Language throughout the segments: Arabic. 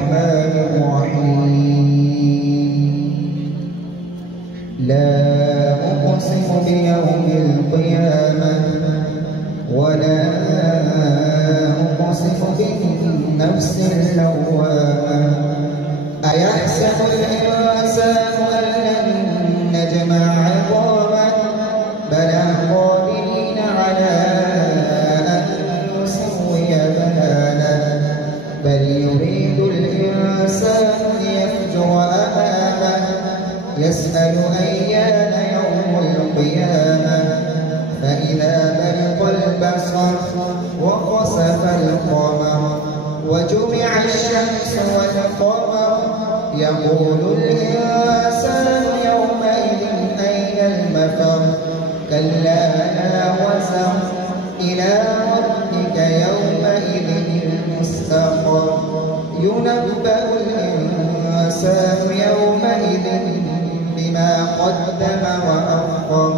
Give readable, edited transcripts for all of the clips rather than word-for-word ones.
الرحمن الرحيم لا أقسم بيوم القيامة ولا أقسم بالنفس اللوامة أيحسب الإنسان أن لن نجمع عظامه بلى قادرين على أن نسوي بنانه بل يريد الإنسان ليفجر أمامه يسأل أيان يوم القيامة فإذا برق البصر وخسف القمر وجمع الشمس والقمر يقول الإنسان يومئذ أين المفر كلا لا وزر إلى ربك يومئذ المستقر ينبأ الإنسان يومئذ بما قدم وأخر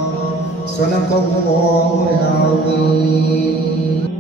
صدق الله العظيم.